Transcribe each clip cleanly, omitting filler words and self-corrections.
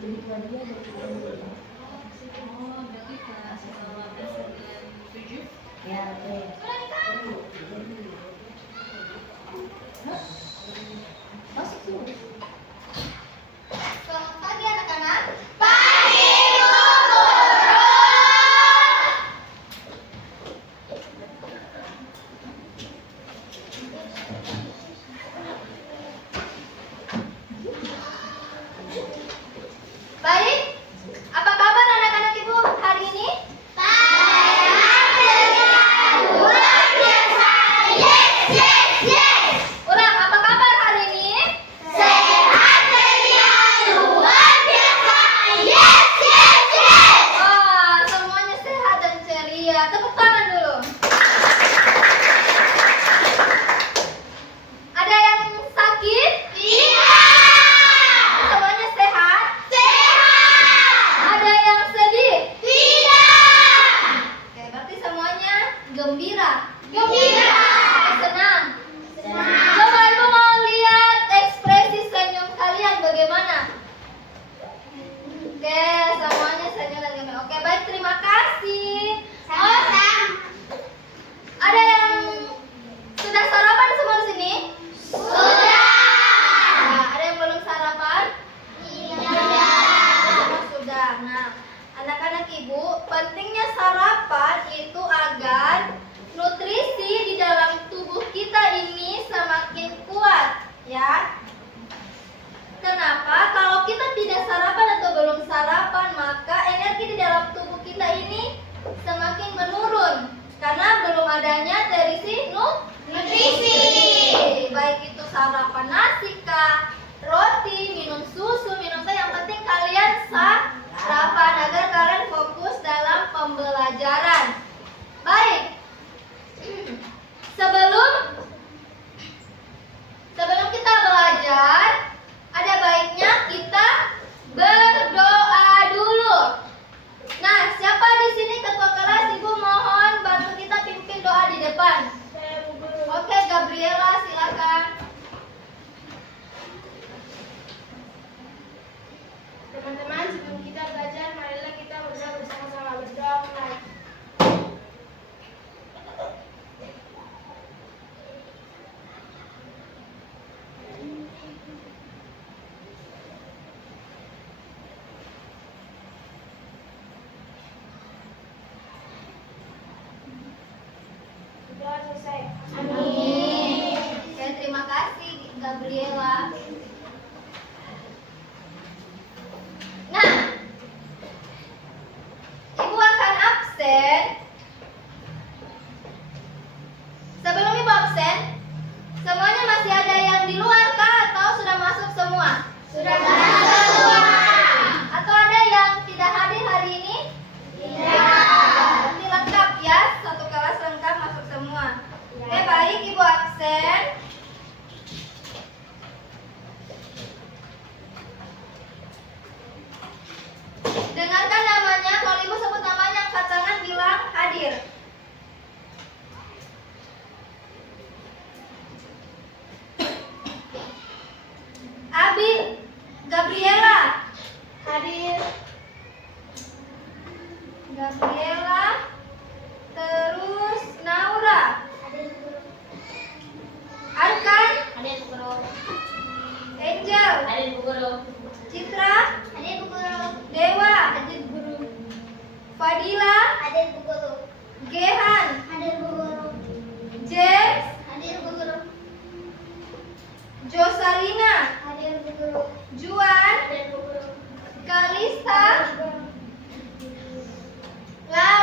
lebih tua dia dari kita. Oh, berarti kelas 97? Ya, oke. Hah? Masuk tuh. Selamat pagi anak-anak. Baik, apa kabar anak-anak ibu hari ini? Urang, apa kabar hari ini? Wah, semuanya sehat dan ceria. Tepuk tangan dulu. Ada yang sakit? Semuanya sehat? Ada yang sedih? Oke, berarti semuanya gembira. Senang. Coba ibu mau lihat ekspresi senyum kalian bagaimana? Oke, semuanya senyum dan gembira. Oke, baik, terima kasih. Ada yang sudah sarapan semua di sini? Nah, ada yang belum sarapan? Semua sudah. Nah, anak-anak ibu, pentingnya sarapan itu agar nutrisi di dalam tubuh kita ini semakin kuat, ya. Kenapa? Kalau kita tidak sarapan atau belum sarapan, maka energi di dalam tubuh kita ini semakin menurun karena belum adanya terisi nutrisi. Baik itu sarapan nasi kah, roti, minum susu, minum teh, yang penting kalian sarapan agar kalian fokus dalam pembelajaran. Baik. Sebelum kita belajar, ada baiknya kita berdoa dulu. Nah, siapa di sini ketua kelas? Ibu mohon bantu kita pimpin doa di depan. Oke, Gabriela, silakan. Teman-teman, sebelum kita belajar, marilah kita berdoa bersama-sama. Berdoa mulai. Berdoa selesai. Amin. Oke, terima kasih Gabriela. Nah, ibu akan absen. Sebelum ibu absen, semuanya masih ada yang di luar kah atau sudah masuk semua? Sudah masuk semua. Atau ada yang tidak hadir hari ini? Berarti lengkap ya, satu kelas lengkap masuk semua. Oke, baik, ibu absen. Dengarkan namanya, kalau ibu sebut namanya angkat tangan bilang hadir. Abi, Gabriela. Hadir. Gabriela. Terus Naura. Arkan. Hadir, Bu Guru. Angel. Hadir, Bu Guru. Citra. Hadir, Bu Guru. Dewa. Hadir, Bu Guru. Fadila. Hadir, Bu Guru. Gehan. Hadir, Bu Guru. James. Hadir, Bu Guru. Josalina. Hadir, Bu Guru. Juan. Hadir, Bu Guru. Kalista. Hadir, Bu Guru. Lara.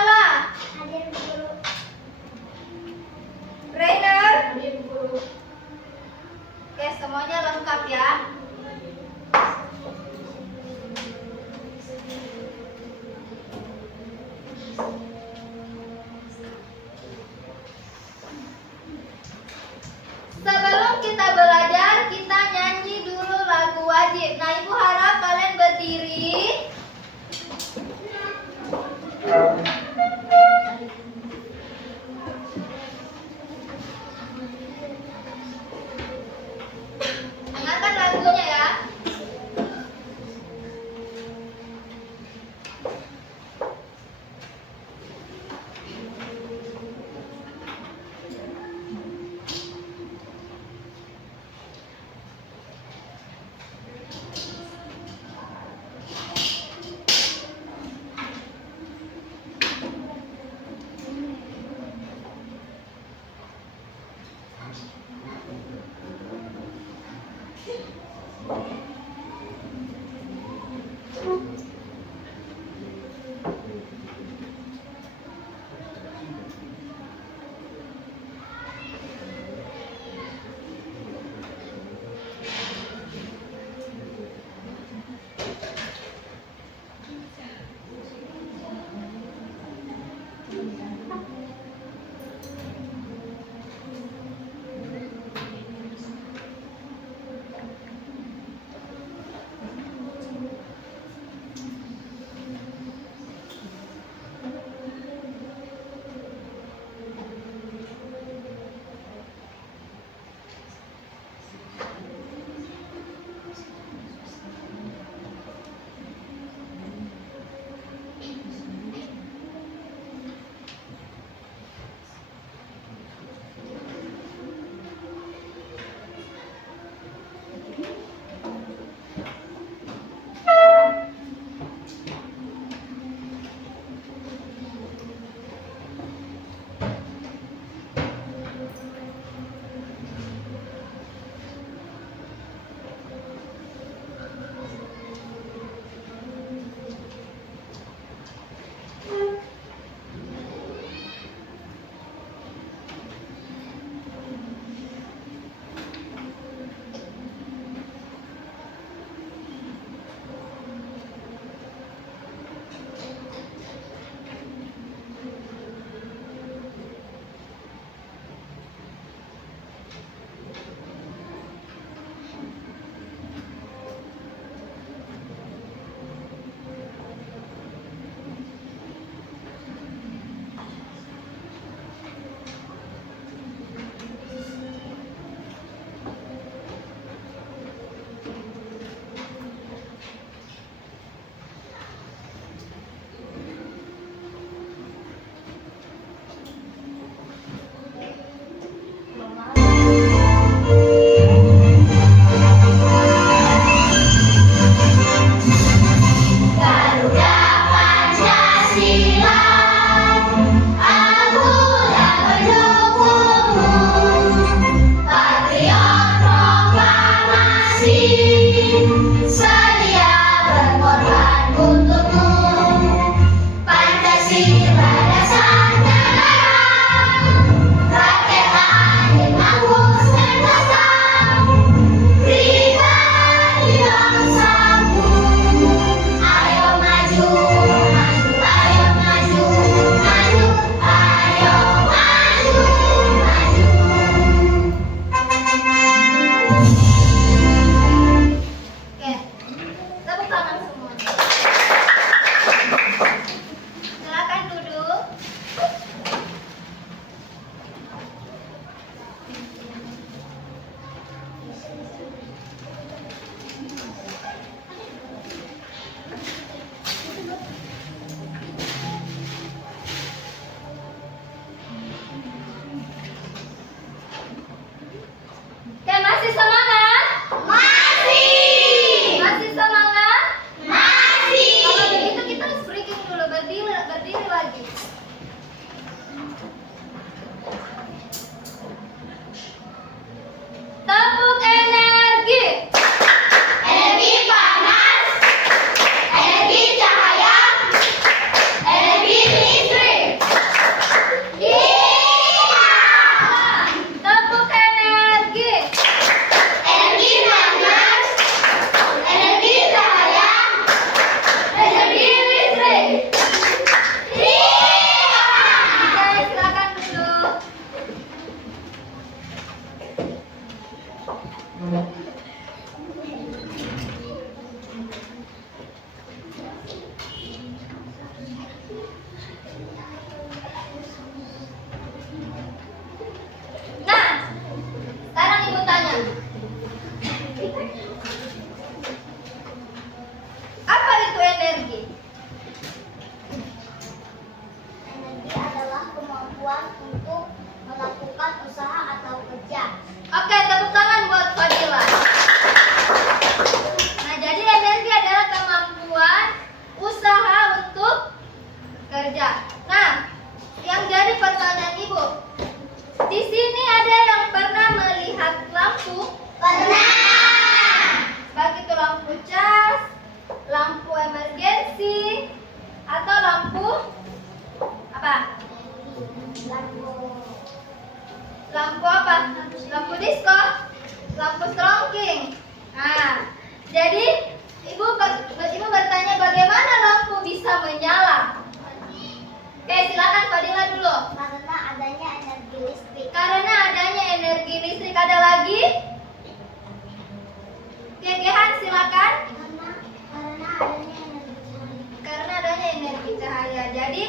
Gehan, silakan. Karena adanya energi cahaya. Karena adanya energi cahaya. Jadi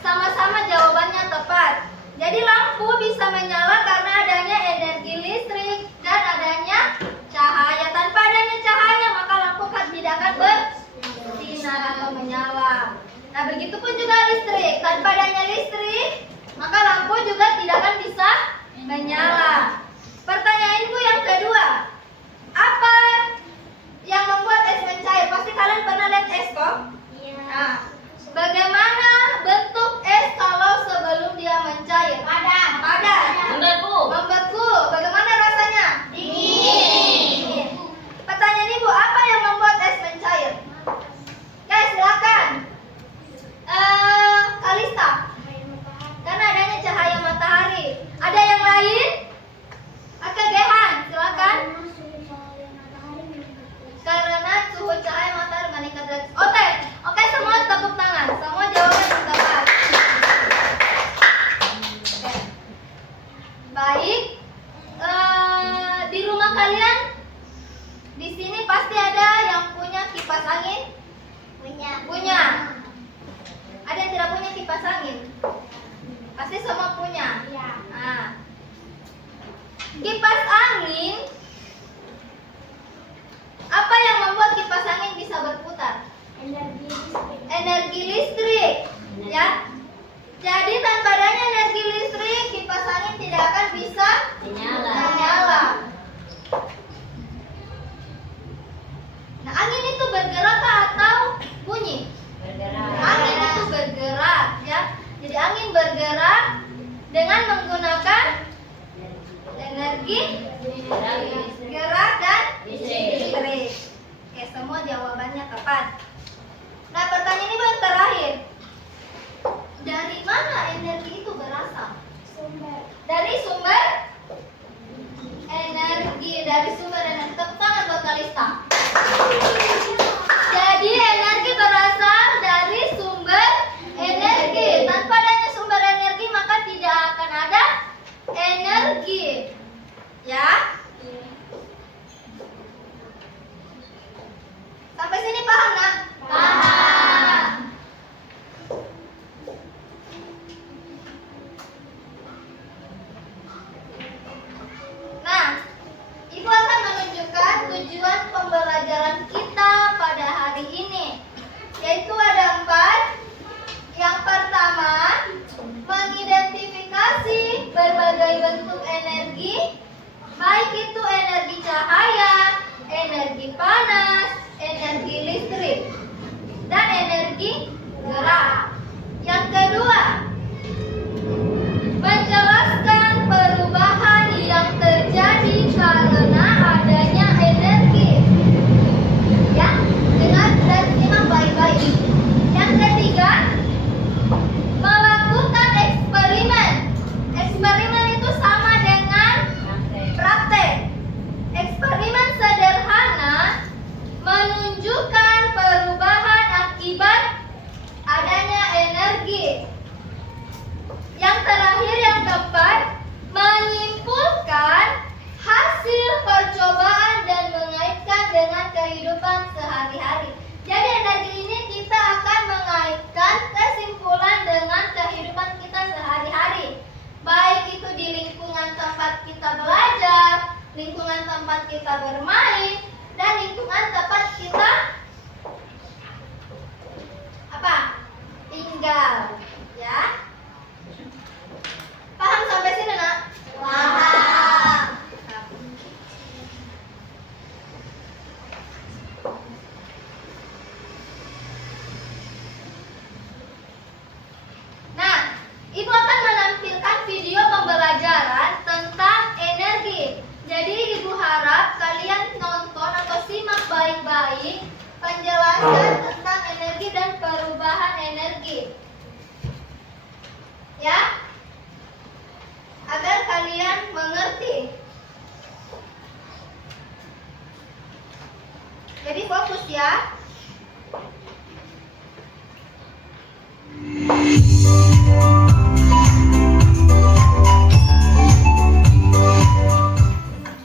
sama-sama jawabannya tepat. Jadi lampu bisa menyala karena adanya energi listrik dan adanya cahaya. Tanpa adanya cahaya maka lampu tidak akan bersinar atau menyala. Nah, begitupun juga listrik. Tanpa adanya listrik maka lampu juga tidak akan bisa menyala. Pertanyaanku yang kedua, apa yang membuat es mencair? Pasti kalian pernah lihat es kok? Nah, bagaimana bentuk es kalau sebelum dia mencair? Padat. Membeku. Bagaimana rasanya? Dingin. Pertanyaan Ibu, apa yang membuat es mencair? Guys, silakan. Kalista. Karena adanya cahaya matahari. Ada yang lain? Oke, Gehan, silakan. Karena suhu cahaya matahari meningkat. Oke, semua tepuk tangan. Semua jawaban yang tepat. Oke. Baik. Di rumah kalian di sini pasti ada yang punya kipas angin? Punya. Ada yang tidak punya kipas angin? Pasti semua punya. Nah, kipas angin, apa yang membuat kipas angin bisa berputar? Energi listrik. Ya. Jadi tanpa adanya energi listrik, kipas angin tidak akan bisa menyala. Nah, angin itu bergerak atau bunyi? Angin itu bergerak, ya. Jadi angin bergerak dengan menggunakan energi gerak dan listrik. Oke, semua jawabannya tepat. Nah, pertanyaan ini yang terakhir. Dari mana energi itu berasal? Dari sumber energi. Tepuk tangan buat Kalista. Jadi energi berasal dari sumber energi. Tanpa adanya sumber energi maka tidak akan ada energi. Ya. Sampai sini paham nak? Paham. Nah, Ibu akan menunjukkan tujuan pembelajaran kita pada hari ini, yaitu ada 4. Yang pertama, mengidentifikasi berbagai bentuk energi, baik itu energi cahaya, energi panas, energi listrik, dan energi gerak. Yang kedua, menjelaskan perubahan yang terjadi karena adanya energi. Ya, dengar dan simak baik-baik. Yang ketiga, melakukan eksperimen. Eksperimen itu sama dengan praktek. Eksperimen sederhana menunjukkan perubahan akibat adanya energi. Yang terakhir, yang keempat, menyimpulkan hasil percobaan dan mengaitkan dengan kehidupan sehari-hari. Jadi energi ini kita akan mengaitkan kesimpulan dengan kehidupan kita sehari-hari. Baik itu di lingkungan tempat kita belajar, lingkungan tempat kita bermain, dan lingkungan tempat kita tinggal. Ya. Paham sampai sini nak? Paham. Nah, Ibu akan menampilkan video pembelajaran tentang energi. Jadi Ibu harap kalian nonton atau simak baik-baik penjelasan tentang energi dan perubahan energi. Ya, agar kalian mengerti. Jadi fokus ya.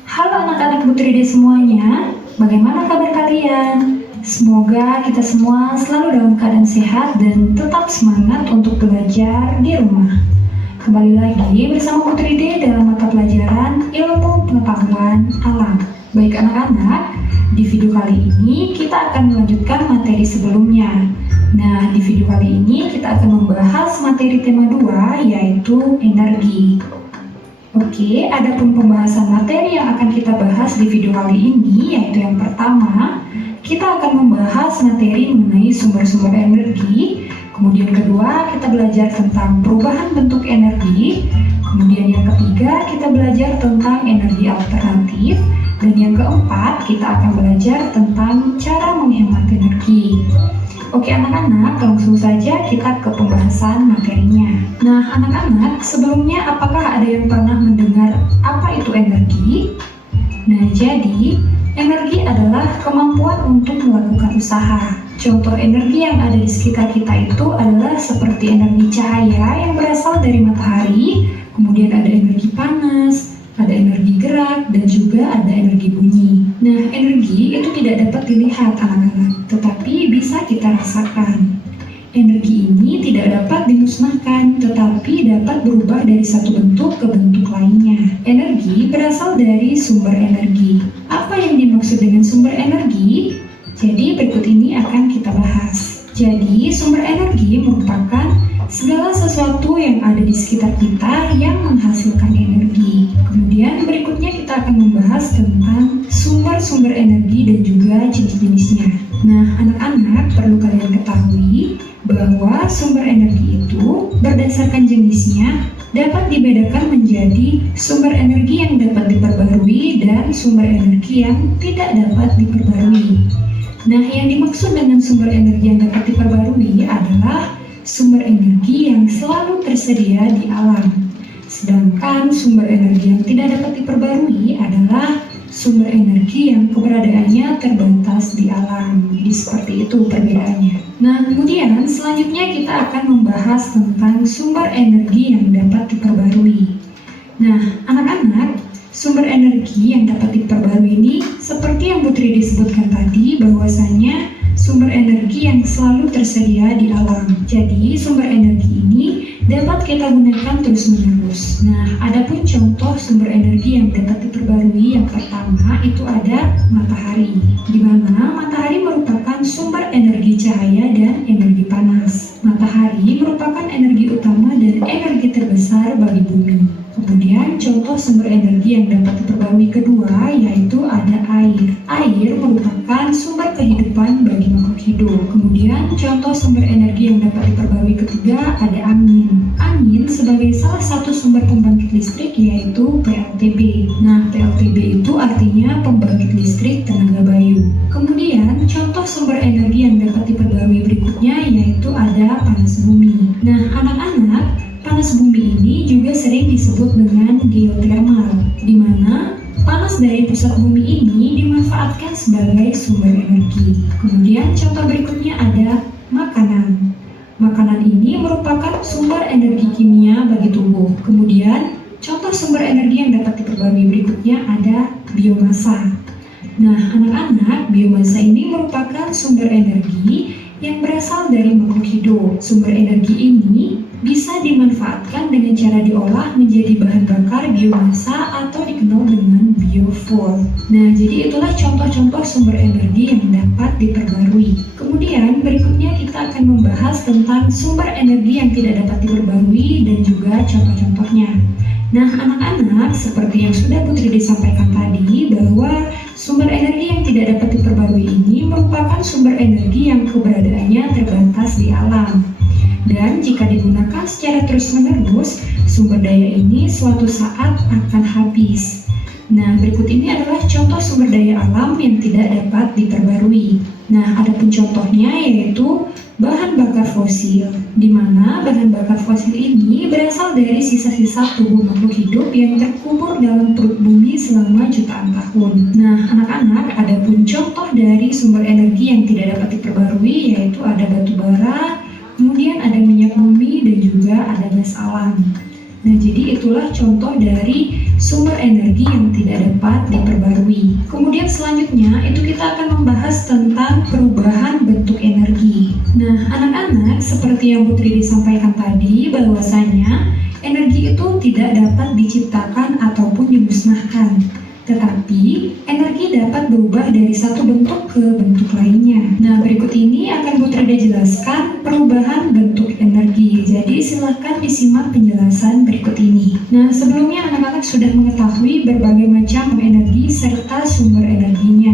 Halo anak-anak Bu 3D semuanya. Bagaimana kabar kalian? Semoga kita semua selalu dalam keadaan sehat dan tetap semangat untuk belajar di rumah. Kembali lagi bersama Putri D dalam mata pelajaran Ilmu Pengetahuan Alam. Baik anak-anak, di video kali ini kita akan melanjutkan materi sebelumnya. Nah, di video kali ini kita akan membahas materi tema 2, yaitu energi. Oke, adapun pembahasan materi yang akan kita bahas di video kali ini, yaitu yang pertama, kita akan membahas materi mengenai sumber-sumber energi. Kemudian kedua, kita belajar tentang perubahan bentuk energi. Kemudian yang ketiga, kita belajar tentang energi alternatif. Dan yang keempat, kita akan belajar tentang cara menghemat energi. Oke anak-anak, langsung saja kita ke pembahasan materinya. Nah anak-anak, sebelumnya apakah ada yang pernah mendengar apa itu energi? Nah jadi, energi adalah kemampuan untuk melakukan usaha. Contoh energi yang ada di sekitar kita itu adalah seperti energi cahaya yang berasal dari matahari, kemudian ada energi panas, ada energi gerak, dan juga ada energi bunyi. Nah, energi itu tidak dapat dilihat anak-anak, tetapi bisa kita rasakan. Energi ini tidak dapat dimusnahkan, tetapi dapat berubah dari satu bentuk ke bentuk lainnya. Energi berasal dari sumber energi. Apa yang dimaksud dengan sumber energi? Jadi, berikut ini akan kita bahas. Jadi, sumber energi merupakan segala sesuatu yang ada di sekitar kita yang menghasilkan energi. Kemudian berikutnya kita akan membahas tentang sumber-sumber energi dan juga jenis-jenisnya. Nah, anak-anak perlu kalian ketahui bahwa sumber energi itu berdasarkan jenisnya dapat dibedakan menjadi sumber energi yang dapat diperbarui dan sumber energi yang tidak dapat diperbarui. Nah, yang dimaksud dengan sumber energi yang dapat diperbarui adalah sumber energi yang selalu tersedia di alam. Sedangkan sumber energi yang tidak dapat diperbarui adalah sumber energi yang keberadaannya terbatas di alam. Jadi seperti itu perbedaannya. Nah, kemudian selanjutnya kita akan membahas tentang sumber energi yang dapat diperbarui. Nah, anak-anak, sumber energi yang dapat diperbarui ini seperti yang Putri disebutkan tadi, bahwasanya sumber energi yang selalu tersedia di alam. Jadi, sumber energi ini dapat kita gunakan terus-menerus. Nah, adapun contoh sumber energi yang dapat diperbarui yang pertama itu ada matahari, di mana matahari merupakan sumber energi cahaya dan energi panas. Matahari merupakan energi utama dan energi terbesar bagi bumi. Kemudian contoh sumber energi yang dapat diperbarui kedua yaitu ada air. Air merupakan sumber kehidupan bagi makhluk hidup. Kemudian contoh sumber energi yang dapat diperbarui ketiga ada angin. Angin sebagai salah satu sumber pembangkit listrik yaitu PLTB. Nah, PLTB itu artinya pembangkit listrik tenaga bayu. Kemudian contoh sumber energi yang dapat diperbarui berikutnya yaitu ada panas bumi. Nah, anak-anak, panas bumi ini juga sering disebut dengan geotermal, di mana panas dari pusat bumi ini dimanfaatkan sebagai sumber energi. Kemudian contoh berikutnya ada makanan. Makanan ini merupakan sumber energi kimia bagi tubuh. Kemudian contoh sumber energi yang dapat diperbarui berikutnya ada biomasa. Nah, anak-anak, biomasa ini merupakan sumber energi yang berasal dari makhluk hidup. Sumber energi ini bisa dimanfaatkan dengan cara diolah menjadi bahan bakar biomasa atau dikenal dengan biofuel. Nah, jadi itulah contoh-contoh sumber energi yang dapat diperbarui. Kemudian berikutnya kita akan membahas tentang sumber energi yang tidak dapat diperbarui dan juga contoh-contohnya. Nah, anak-anak, seperti yang sudah Putri disampaikan tadi, bahwa sumber energi yang tidak dapat diperbarui ini merupakan sumber energi yang keberadaannya terbatas di alam. Dan jika digunakan secara terus-menerus, sumber daya ini suatu saat akan habis. Nah, berikut ini adalah contoh sumber daya alam yang tidak dapat diperbarui. Nah, adapun contohnya yaitu bahan bakar fosil, di mana bahan bakar fosil ini berasal dari sisa-sisa tubuh makhluk hidup yang terkubur dalam perut bumi selama jutaan tahun. Nah, anak-anak, adapun contoh dari sumber energi yang tidak dapat diperbarui yaitu ada batu bara, kemudian ada minyak bumi dan juga ada gas alam. Nah, jadi itulah contoh dari sumber energi yang tidak dapat diperbarui. Kemudian selanjutnya itu kita akan membahas tentang perubahan bentuk energi. Nah, anak-anak, seperti yang Putri disampaikan tadi, bahwasanya energi itu tidak dapat diciptakan ataupun dimusnahkan, tetapi energi dapat berubah dari satu bentuk ke bentuk lainnya. Nah, berikut ini akan Putri jelaskan perubahan bentuk energi. Jadi silahkan disimak penjelasan berikut ini. Nah, sebelumnya anak-anak sudah mengetahui berbagai macam energi serta sumber energinya.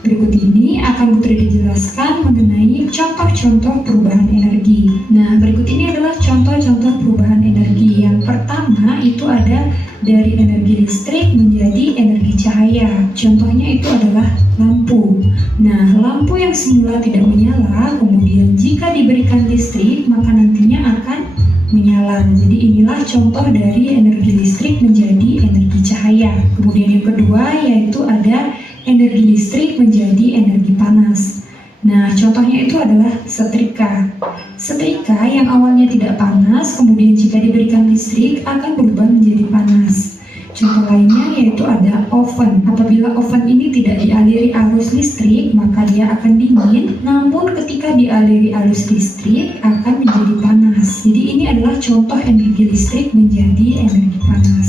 Berikut ini akan Putri dijelaskan mengenai contoh-contoh perubahan energi. Nah, berikut ini adalah contoh-contoh perubahan energi. Yang pertama itu ada dari energi listrik menjadi energi cahaya. Contohnya itu adalah lampu. Nah, lampu yang semula tidak menyala, kemudian jika diberikan listrik, maka nantinya akan menyala. Jadi inilah contoh dari energi listrik menjadi energi cahaya. Kemudian yang kedua yaitu ada energi listrik menjadi energi panas. Nah, contohnya itu adalah setrika. Setrika yang awalnya tidak panas, kemudian jika diberikan listrik akan berubah menjadi panas. Contoh lainnya yaitu ada oven. Apabila oven ini tidak dialiri arus listrik, maka dia akan dingin. Namun ketika dialiri arus listrik akan menjadi panas. Jadi ini adalah contoh energi listrik menjadi energi panas.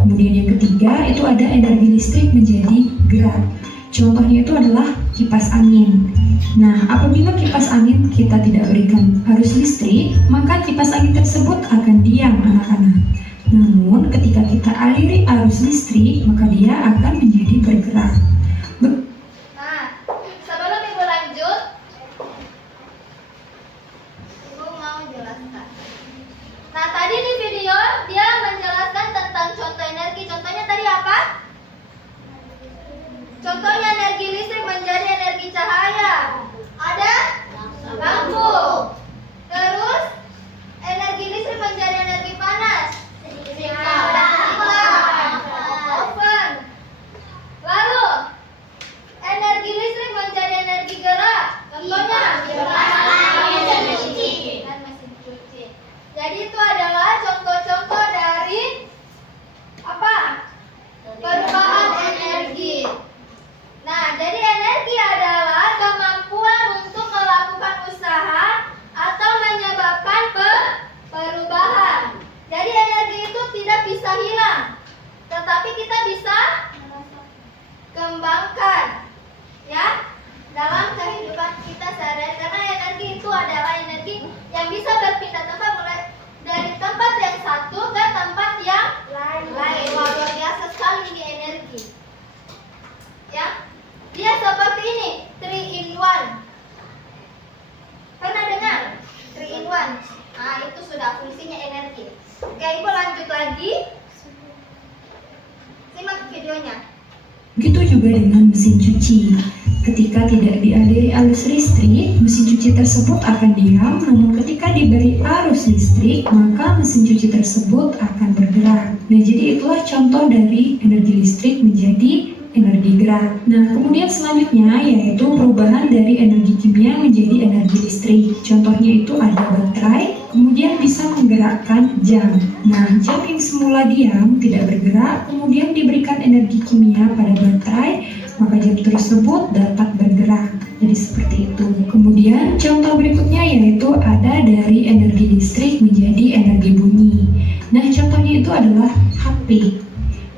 Kemudian yang ketiga itu ada energi listrik menjadi gerak. Contohnya itu adalah kipas angin. Nah, apabila kipas angin kita tidak berikan arus listrik, maka kipas angin tersebut akan diam, anak-anak. Namun, ketika kita aliri arus listrik, maka dia akan menjadi bergerak. Nah, sebelum Ibu lanjut, Ibu mau jelaskan. Nah, tadi di video dia menjelaskan tentang contoh energi. Contohnya tadi apa? Contohnya energi listrik menjadi energi cahaya. Ada lampu. Terus energi listrik menjadi energi panas. Oven. Lalu energi listrik menjadi energi gerak. Contohnya dan mesin cuci. Jadi itu adalah contoh-contoh dari apa? Perubahan energi. Nah, jadi energi adalah kemampuan untuk melakukan usaha atau menyebabkan perubahan. Jadi energi itu tidak bisa hilang, tetapi kita bisa kembangkan, ya, dalam kehidupan kita sehari-hari. Karena energi itu adalah energi yang bisa berpindah tempat, mulai dari tempat yang satu ke tempat yang lain. Wah, luar biasa sekali ini energi. Ya, dia seperti ini, 3 in 1. Pernah dengar 3 in 1? Nah, itu sudah fungsinya energi. Oke, Ibu lanjut lagi. Simak videonya. Begitu juga dengan mesin cuci. Ketika tidak dialiri arus listrik, mesin cuci tersebut akan diam, namun ketika diberi arus listrik, maka mesin cuci tersebut akan bergerak. Nah, jadi itulah contoh dari energi listrik menjadi energi gerak. Nah, kemudian selanjutnya yaitu perubahan dari energi kimia menjadi energi listrik. Contohnya itu ada baterai, kemudian bisa menggerakkan jam. Nah, jam yang semula diam, tidak bergerak, kemudian diberikan energi kimia pada baterai, maka jam tersebut dapat bergerak. Jadi seperti itu. Kemudian contoh berikutnya yaitu ada dari energi listrik menjadi energi bunyi. Nah, contohnya itu adalah HP,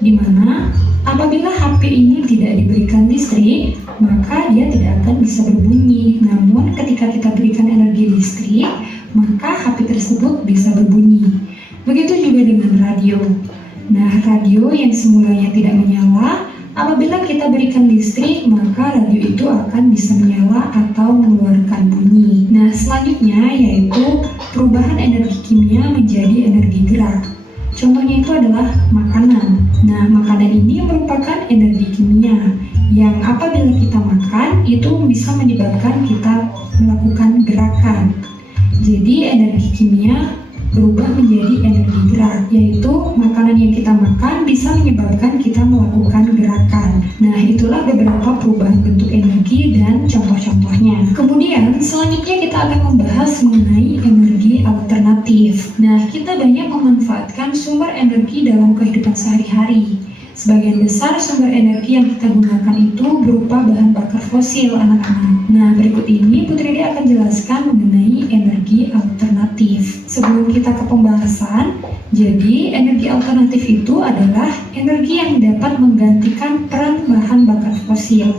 di mana apabila HP ini tidak diberikan listrik, maka dia tidak akan bisa berbunyi. Namun ketika kita berikan energi listrik, maka HP tersebut bisa berbunyi. Begitu juga dengan radio. Nah, radio yang semulanya tidak menyala, apabila kita berikan listrik, maka radio itu akan bisa menyala atau mengeluarkan bunyi. Nah, selanjutnya yaitu perubahan energi kimia menjadi energi gerak. Contohnya itu adalah makanan. Nah, makanan ini merupakan energi kimia yang apabila kita makan itu bisa menyebabkan kita melakukan gerakan. Jadi energi kimia berubah menjadi energi gerak, yaitu makanan yang kita makan bisa menyebabkan kita melakukan gerakan. Nah, itulah beberapa perubahan bentuk energi dan contoh-contohnya. Kemudian, selanjutnya kita akan membahas mengenai energi alternatif. Nah, kita banyak memanfaatkan sumber energi dalam kehidupan sehari-hari. Sebagian besar sumber energi yang kita gunakan itu berupa bahan bakar fosil, anak-anak. Nah, berikut ini Putri Dede akan jelaskan mengenai energi alternatif. Sebelum kita ke pembahasan, jadi energi alternatif itu adalah energi yang dapat menggantikan peran bahan bakar fosil.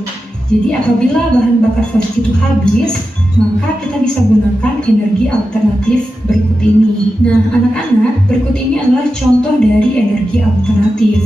Jadi apabila bahan bakar fosil itu habis, maka kita bisa gunakan energi alternatif berikut ini. Nah, anak-anak, berikut ini adalah contoh dari energi alternatif.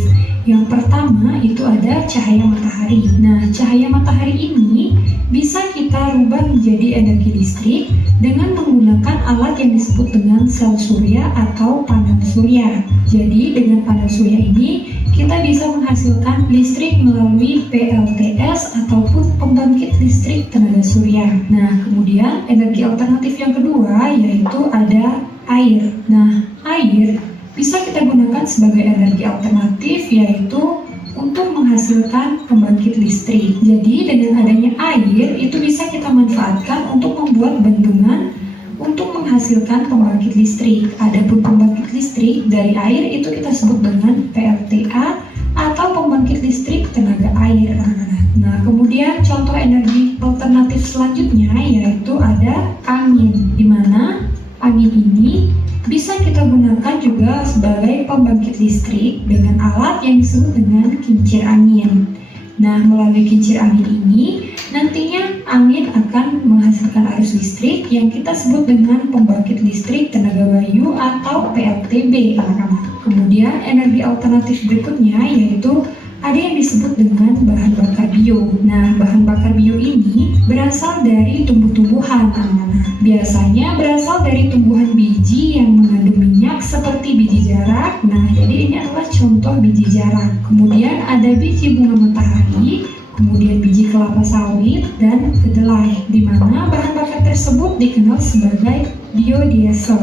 Yang pertama itu ada cahaya matahari. Nah, cahaya matahari ini bisa kita rubah menjadi energi listrik dengan menggunakan alat yang disebut dengan sel surya atau panel surya. Jadi dengan panel surya ini kita bisa menghasilkan listrik melalui PLTS ataupun pembangkit listrik tenaga surya. Nah, kemudian energi alternatif yang kedua yaitu ada air. Nah, air bisa kita gunakan sebagai energi alternatif yaitu untuk menghasilkan pembangkit listrik. Jadi dengan adanya air itu bisa kita manfaatkan untuk membuat bendungan untuk menghasilkan pembangkit listrik. Adapun pembangkit listrik dari air itu kita sebut dengan PLTA atau pembangkit listrik tenaga air, anak-anak. Nah, kemudian contoh energi alternatif selanjutnya yaitu ada angin, di mana angin ini bisa kita gunakan juga sebagai pembangkit listrik dengan alat yang disebut dengan kincir angin. Nah, melalui kincir angin ini nantinya angin akan menghasilkan arus listrik yang kita sebut dengan pembangkit listrik tenaga bayu atau PLTB, anak-anak. Kemudian energi alternatif berikutnya yaitu ada yang disebut dengan bahan bakar bio. Nah, bahan bakar bio ini berasal dari tumbuh-tumbuhan, anak-anak. Biasanya berasal dari tumbuhan biji yang mengandung minyak seperti biji jarak. Nah, jadi ini adalah contoh biji jarak. Kemudian ada biji bunga matahari, kemudian biji kelapa sawit, dan kedelai, di mana bahan bakar tersebut dikenal sebagai biodiesel.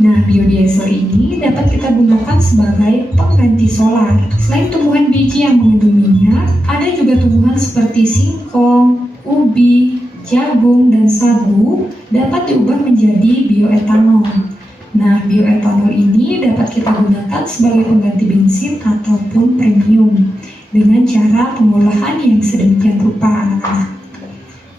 Nah, biodiesel ini dapat kita gunakan sebagai pengganti solar. Selain tumbuhan biji yang mengandung minyak, ada juga tumbuhan seperti singkong, ubi, jagung, dan sagu dapat diubah menjadi bioetanol. Nah, bioetanol ini dapat kita gunakan sebagai pengganti bensin ataupun premium dengan cara pengolahan yang sedemikian rupa, anak-anak.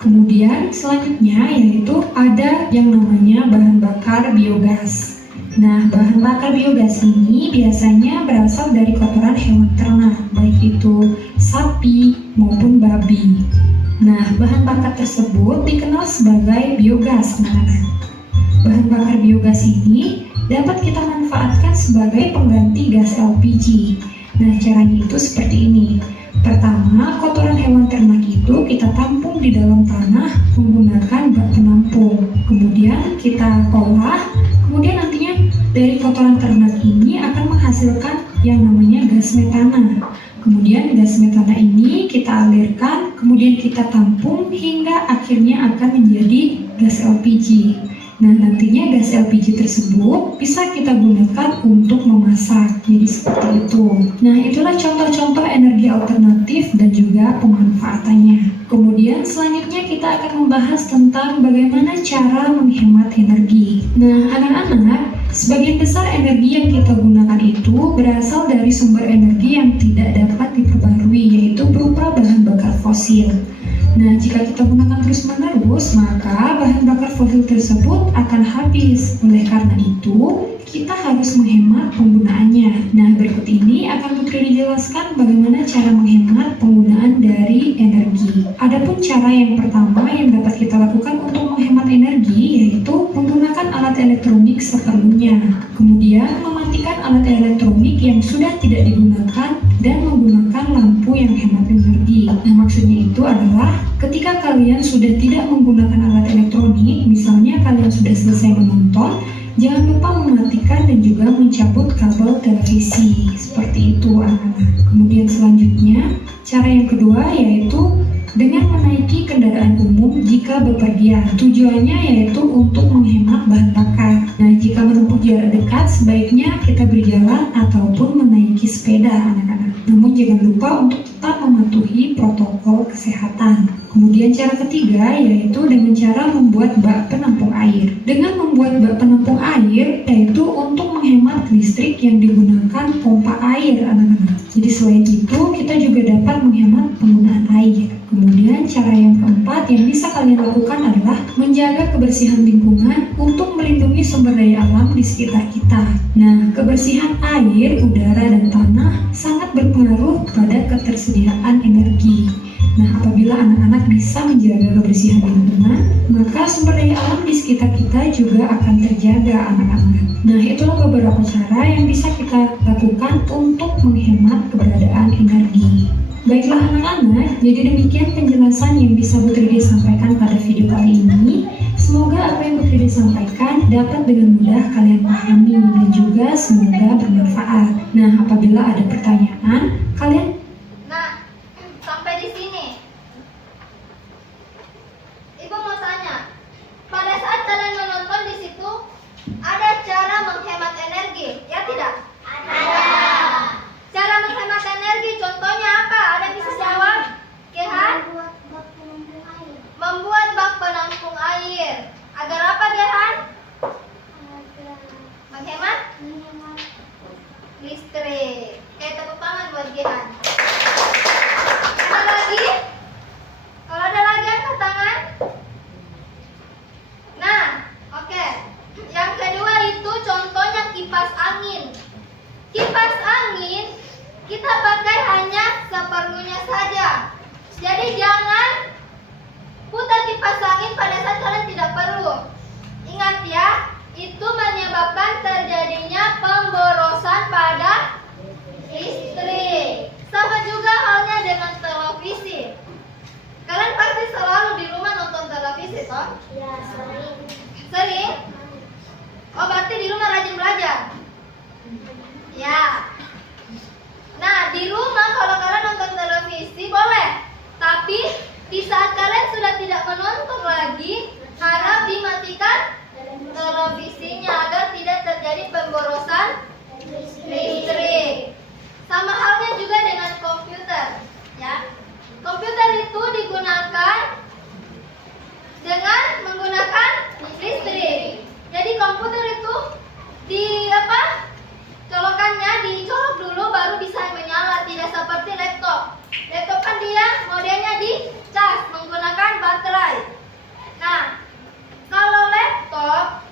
Kemudian selanjutnya yaitu ada yang namanya bahan bakar biogas. Nah, bahan bakar biogas ini biasanya berasal dari kotoran hewan ternak, baik itu sapi maupun babi. Nah, bahan bakar tersebut dikenal sebagai biogas, anak-anak. Bahan bakar biogas ini dapat kita manfaatkan sebagai pengganti gas LPG. Nah, caranya itu seperti ini. Pertama, kotoran hewan ternak itu kita tampung di dalam tanah menggunakan bak penampung. Kemudian kita olah, kemudian nantinya dari kotoran ternak ini akan menghasilkan yang namanya gas metana. Kemudian gas metana ini kita alirkan, kemudian kita tampung hingga akhirnya akan menjadi gas LPG. Nah, nantinya gas LPG tersebut bisa kita gunakan untuk memasak. Jadi seperti itu. Nah, itulah contoh-contoh energi alternatif dan juga pemanfaatannya. Kemudian selanjutnya kita akan membahas tentang bagaimana cara menghemat energi. Nah, anak-anak, sebagian besar energi yang kita gunakan itu berasal dari sumber energi yang tidak dapat diperbarui, yaitu berupa bahan bakar fosil. Nah, jika kita gunakan terus-menerus, maka bahan bakar fosil tersebut akan habis. Oleh karena itu, kita harus menghemat penggunaannya. Nah, berikut ini akan Putri dijelaskan bagaimana cara menghemat penggunaan dari energi. Adapun cara yang pertama yang dapat kita lakukan untuk menghemat energi yaitu menggunakan alat elektronik seperlunya. Kemudian mematikan alat elektronik yang sudah tidak digunakan dan menggunakan lampu yang hemat energi. Nah, maksudnya itu adalah ketika kalian sudah tidak menggunakan alat elektronik, misalnya kalian sudah selesai menonton, jangan lupa mematikan dan juga mencabut kabel televisi. Seperti itu, anak-anak. Kemudian selanjutnya, cara yang kedua yaitu dengan menaiki kendaraan umum jika bepergian. Tujuannya yaitu untuk menghemat bahan bakar. Nah, jika menempuh jarak dekat, sebaiknya kita berjalan ataupun menaiki sepeda, anak-anak. Namun jangan lupa untuk tetap mematuhi protokol kesehatan. Kemudian cara ketiga yaitu dengan cara membuat bak penampung air. Dengan membuat bak penampung air yaitu untuk menghemat listrik yang digunakan pompa air, anak-anak. Jadi selain itu kita juga dapat menghemat penggunaan air. Kemudian cara yang keempat yang bisa kalian lakukan adalah menjaga kebersihan lingkungan untuk melindungi sumber daya alam di sekitar kita. Nah, kebersihan air, udara, dan tanah sangat berpengaruh pada ketersediaan energi. Nah, apabila anak-anak bisa menjaga kebersihan lingkungan, maka sumber daya alam di sekitar kita juga akan terjaga, anak-anak. Nah, itulah beberapa cara yang bisa kita lakukan untuk menghemat keberadaan energi. Baiklah anak-anak, jadi demikian penjelasan yang bisa Bu Tridi sampaikan pada video kali ini. Semoga apa yang Bu Tridi sampaikan dapat dengan mudah kalian pahami dan juga semoga bermanfaat. Nah, apabila ada pertanyaan, kalian Nah, sampai di sini. Ibu mau tanya, pada saat kalian menonton di situ, ada cara menghemat energi, ya tidak? Ada. Cara menghemat energi, contohnya apa? Ada yang bisa jawab? Gehan? Membuat bak penampung air. Agar apa, Gehan? Menghemat listrik. Kayak tepuk tangan buat Gehan. Ada lagi? Kalau ada lagi angkat tangan. Nah, oke. Yang kedua itu contohnya kipas angin. Kipas angin kita pakai hanya seperlunya saja. Jadi jangan putar kipas angin pada saat kalian tidak perlu. Ingat ya, itu menyebabkan terjadinya pemborosan pada listrik. Sama juga halnya dengan televisi. Kalian pasti selalu di rumah nonton televisi, toh? Ya, sering. Sering? Oh, berarti di rumah rajin belajar? Ya. Nah, di rumah kalau kalian nonton televisi boleh. Tapi di saat kalian sudah tidak menonton lagi, harap dimatikan televisinya agar tidak terjadi pemborosan listrik. Sama halnya juga dengan komputer, ya. Komputer itu digunakan dengan menggunakan listrik. Jadi komputer itu colokannya dicolok dulu baru bisa menyala, tidak seperti laptop. Laptop kan dia modelnya dicas menggunakan baterai. Nah, kalau laptop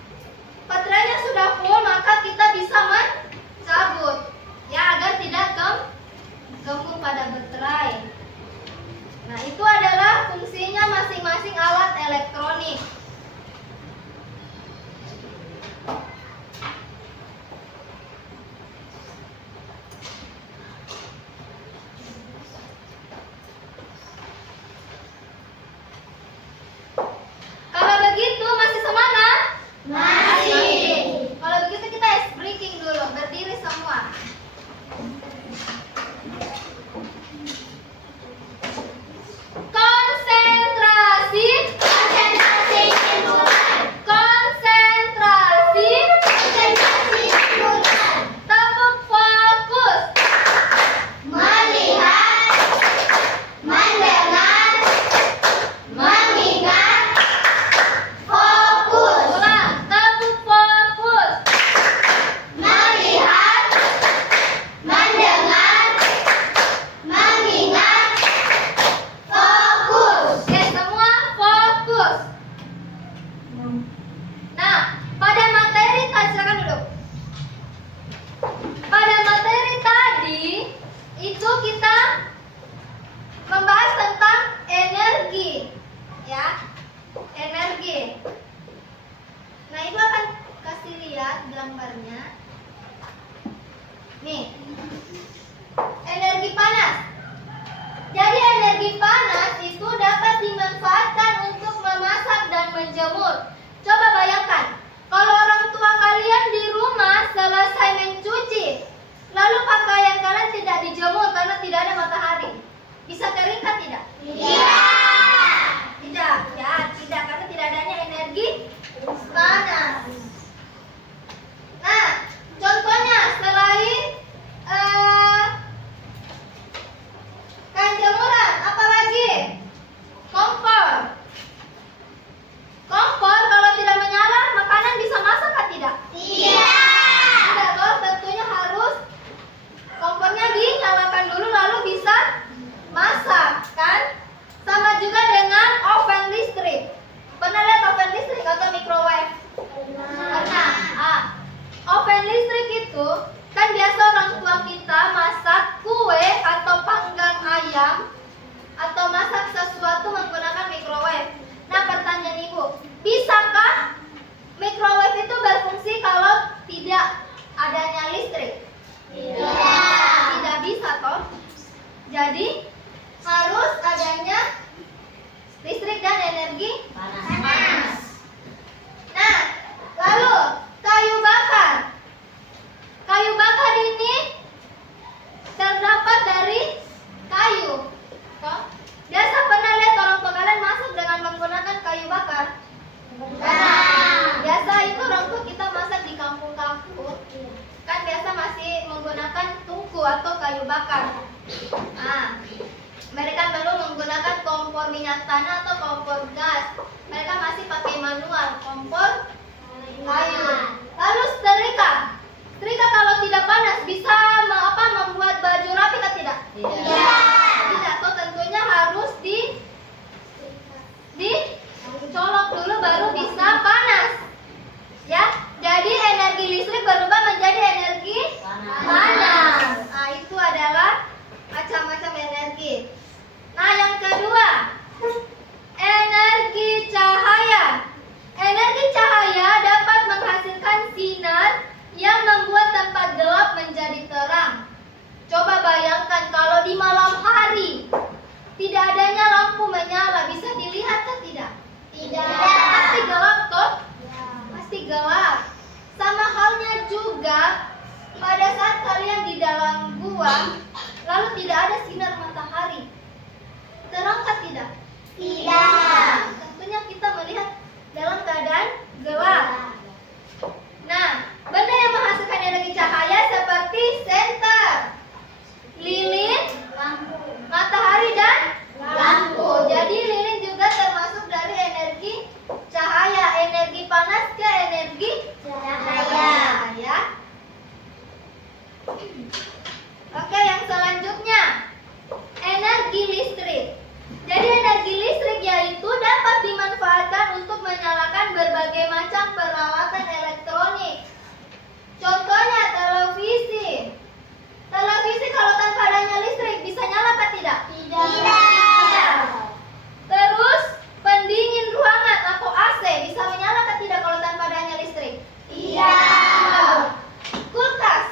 baterainya sudah full maka kita bisa mencabut, ya, agar tidak gembung pada baterai. Nah, itu adalah fungsinya masing-masing alat elektronik. Kalau begitu masih semangat? Masih. Kalau begitu kita ice breaking dulu, berdiri semua. Konsentrasi. Konsentrasi lingkungan. Konsentrasi. Konsentrasi lingkungan. Tepuk fokus. Melihat, mendengar, mengingat, fokus. Ulang, tepuk fokus. Melihat, mendengar, mengingat, fokus. Oke, semua fokus. Nah, pada materi tadi, silakan duduk. Pada materi tadi itu kita membahas tentang energi, ya, energi. Nah, ibu akan kasih lihat gambarnya. Nih, energi panas. Jadi energi panas itu dapat dimanfaatkan untuk memasak dan menjemur. Coba bayangkan, kalau orang tua kalian di rumah selesai mencuci, lalu pakaian kalian tidak dijemur karena tidak ada matahari, bisa keringkah tidak? Iya. Tidak, ya, tidak, karena tidak adanya energi panas. Nah, bakar. Nah, mereka belum menggunakan kompor minyak tanah atau kompor gas. Mereka masih pakai manual, kompor kayu. Lalu setrika. Setrika kalau tidak panas bisa membuat baju rapi kan tidak? Tidak. So tentunya harus dicolok dulu baru bisa panas. Ya. Jadi energi listrik berubah menjadi energi panas. Nah, itu adalah macam-macam energi. Nah, yang kedua, energi cahaya. Energi cahaya dapat menghasilkan sinar yang membuat tempat gelap menjadi terang. Coba bayangkan kalau di malam hari tidak adanya lampu menyala, bisa dilihat kan tidak? Tidak. Pasti gelap toh? Pasti gelap. Sama halnya juga pada saat kalian di dalam gua, lalu tidak ada sinar matahari. Terangkah tidak? Tidak. Tentunya kita melihat dalam keadaan gelap. Nah, benda yang menghasilkan energi cahaya seperti senter, lilin, matahari, dan lampu. Jadi lilin juga termasuk dari energi cahaya. Energi panas ke energi cahaya. Ya. Oke, yang selanjutnya, energi listrik. Jadi energi listrik yaitu dapat dimanfaatkan untuk menyalakan berbagai macam peralatan elektronik. Contohnya televisi. Televisi kalau tanpa adanya listrik bisa nyala atau tidak? Tidak. Terus pendingin ruangan atau AC bisa menyala atau tidak kalau tanpa adanya listrik? Tidak. Kulkas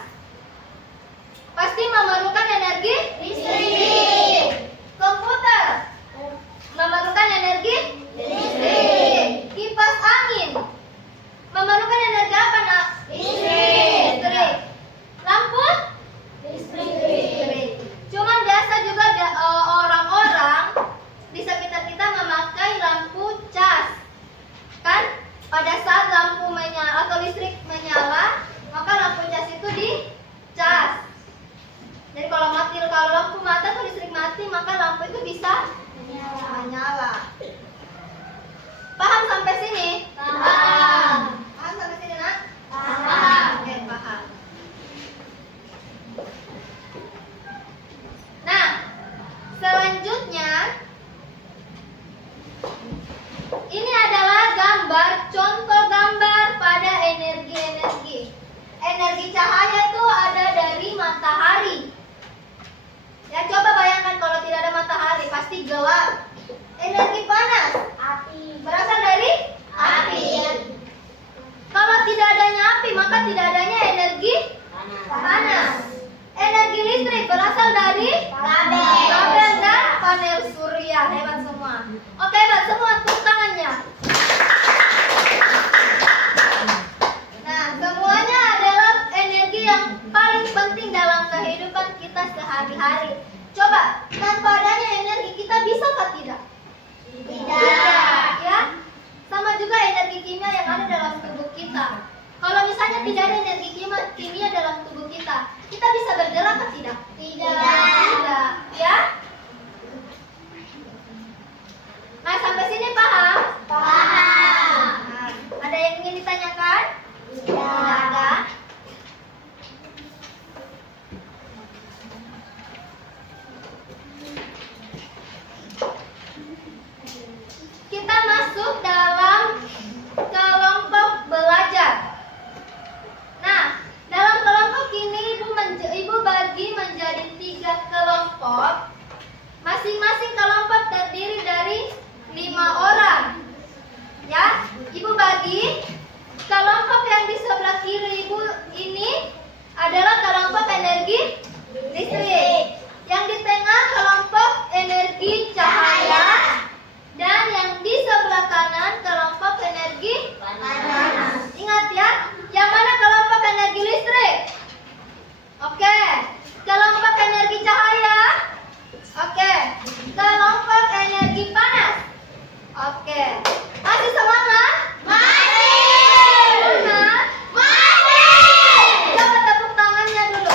pasti memerlukan energi Listrik. Komputer memerlukan energi listrik. Kipas angin memerlukan energi apa, Nak? Listrik. Lampu listrik. Cuman biasa juga orang-orang di sekitar kita memakai lampu cas. Kan pada saat lampu menyala atau listrik menyala, maka lampu cas itu dicas. Jadi kalau lampu mati atau listrik mati, maka lampu itu bisa menyala. Paham sampai sini? Paham. Paham sampai sini, Nak? Paham. Oke, paham. Nah, selanjutnya ini adalah gambar, contoh gambar pada energi-energi. Energi cahaya itu ada dari matahari. Ya, coba bayangkan kalau tidak ada matahari, pasti gelap. Energi panas, Api. berasal dari api. Kalau tidak adanya api, maka tidak adanya energi panas. Energi listrik berasal dari kabel dan panel surya. Hebat semua. Oke, hebat semua, tepuk tangannya. Nah, semuanya adalah energi yang paling penting dalam kehidupan kita sehari-hari. Coba, tanpa adanya energi kita bisa atau tidak? Tidak. Ya, sama juga energi kimia yang ada dalam tubuh kita. Kalau misalnya tidak ada energi kimia dalam tubuh kita bisa bergerak atau tidak? Tidak. Ya. Nah, sampai sini paham? Paham. Nah, ada yang ingin ditanyakan? Tidak ada. Kita masuk dalam kelompok belajar. Nah, dalam kelompok ini ibu bagi menjadi 3 kelompok. Masing-masing kelompok terdiri dari 5 orang. Ya, ibu bagi kelompok yang di sebelah kiri ibu ini adalah kelompok energi listrik. Yang di tengah kelompok energi cahaya. Dan yang di sebelah kanan kelompok energi panas. Ingat ya, yang mana kelompok energi listrik? Oke. Kelompok energi cahaya? Oke. Kelompok energi panas? Oke. Masih semangat? Masih. Semangat? Masih. Coba tepuk tangannya dulu.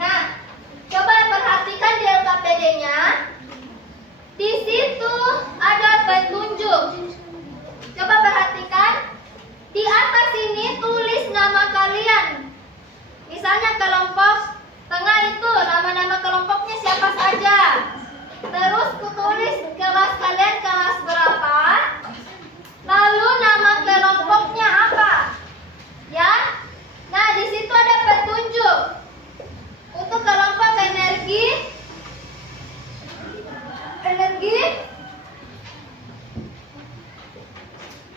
Nah, coba perhatikan di LKPD-nya. Di situ ada petunjuk. Coba perhatikan. Di atas ini tulis nama kalian. Misalnya kelompok tengah itu nama-nama kelompoknya siapa saja. Terus kutulis kelas kalian kelas berapa. Lalu nama kelompoknya apa? Ya. Nah, di situ ada petunjuk. Untuk kelompok energi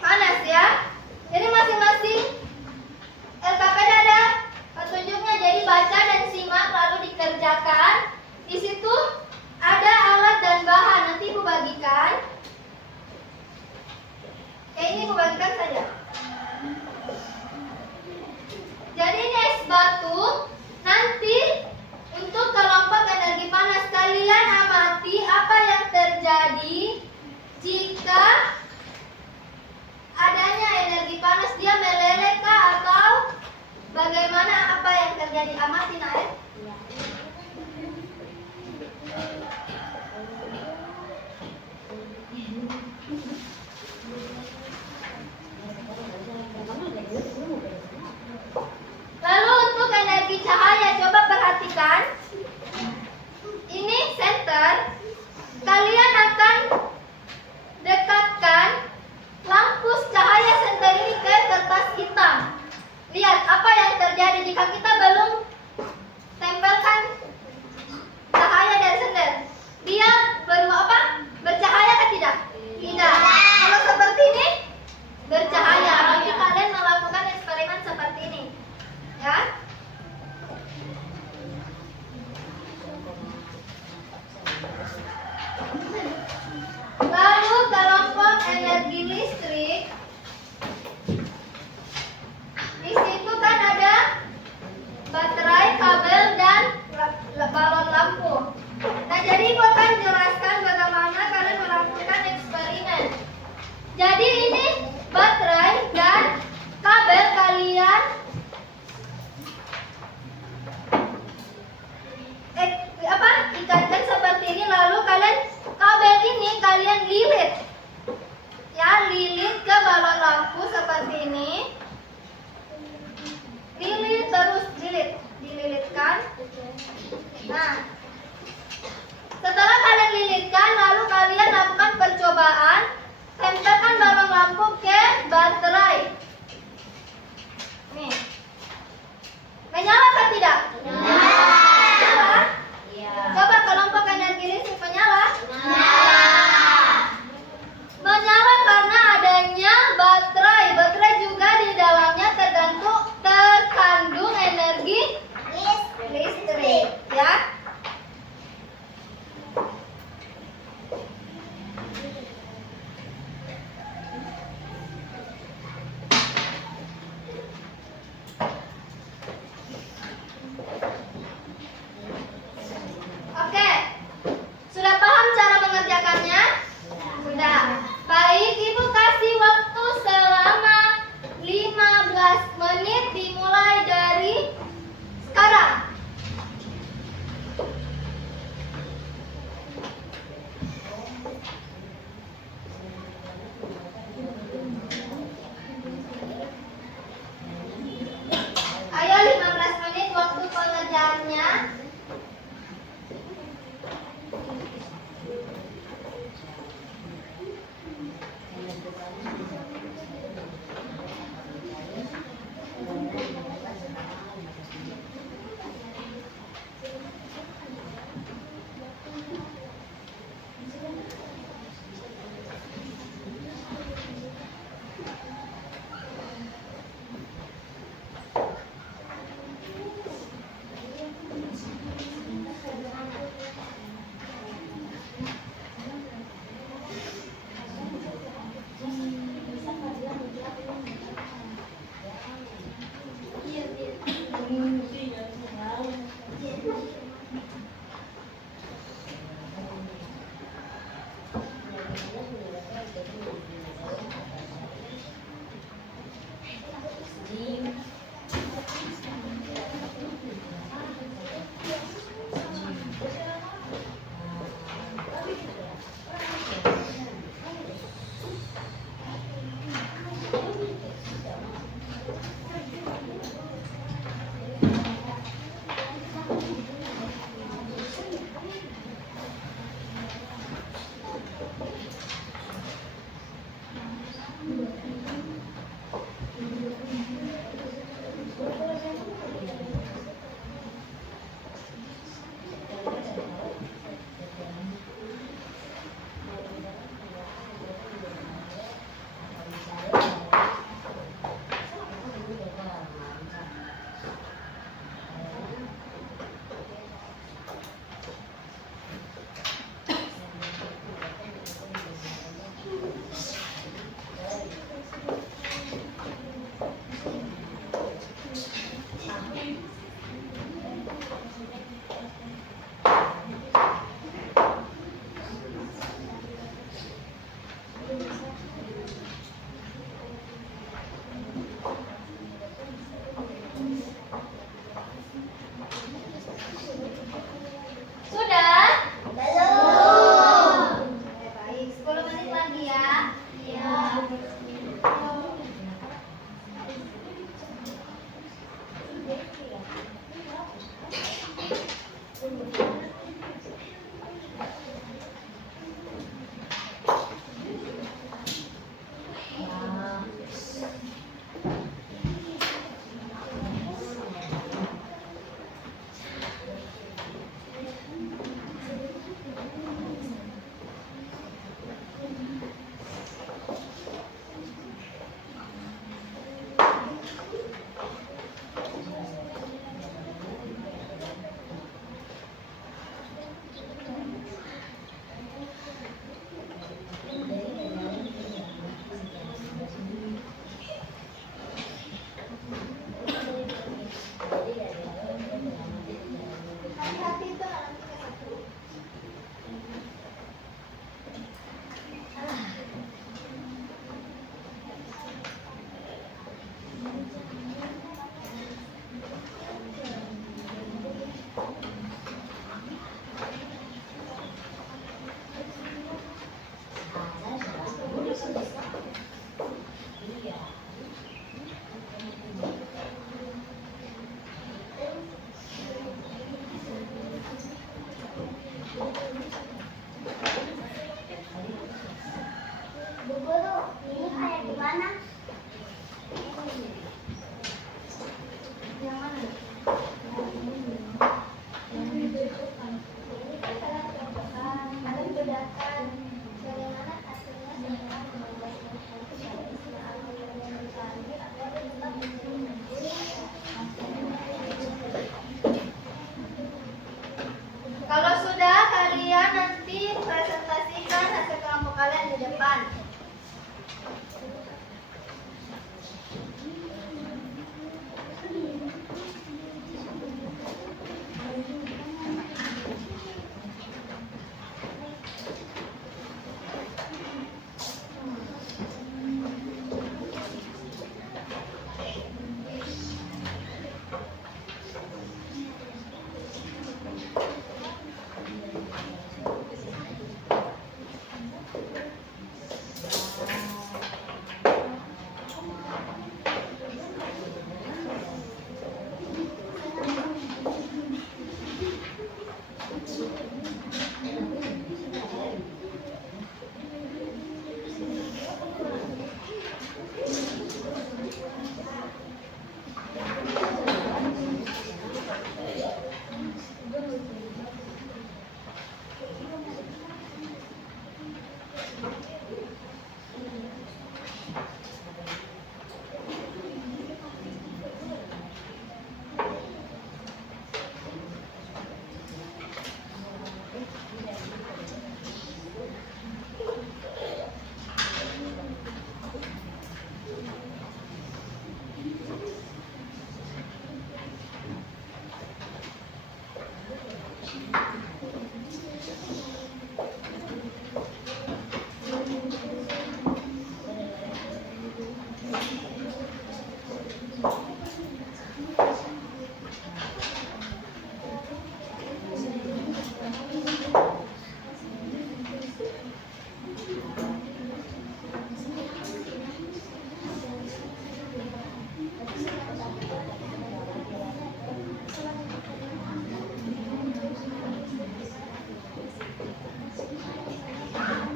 panas ya. Jadi masing-masing LKPD ada petunjuknya. Jadi baca dan simak lalu dikerjakan. Di situ ada alat dan bahan. Nanti Ibu bagikan. Ini Ibu bagikan saja. Jadi ini es batu. Nanti untuk kelompok energi panas kalian amati apa yang terjadi jika adanya energi panas. Dia meleleh kah atau bagaimana, apa yang terjadi? Amati Naik. Lalu untuk energi cahaya, coba perhatikan. Ini center. Kalian akan dekatkan lampu cahaya center ini ke kertas hitam. Lihat apa yang terjadi jika kita belum tempelkan cahaya dari senter. Dia bercahaya atau tidak? Tidak. Kalau seperti ini bercahaya. Nanti kalian melakukan eksperimen seperti ini, ya. Lalu kelompok energi listrik. Di situ kan ada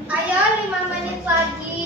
Ayo 5 menit lagi.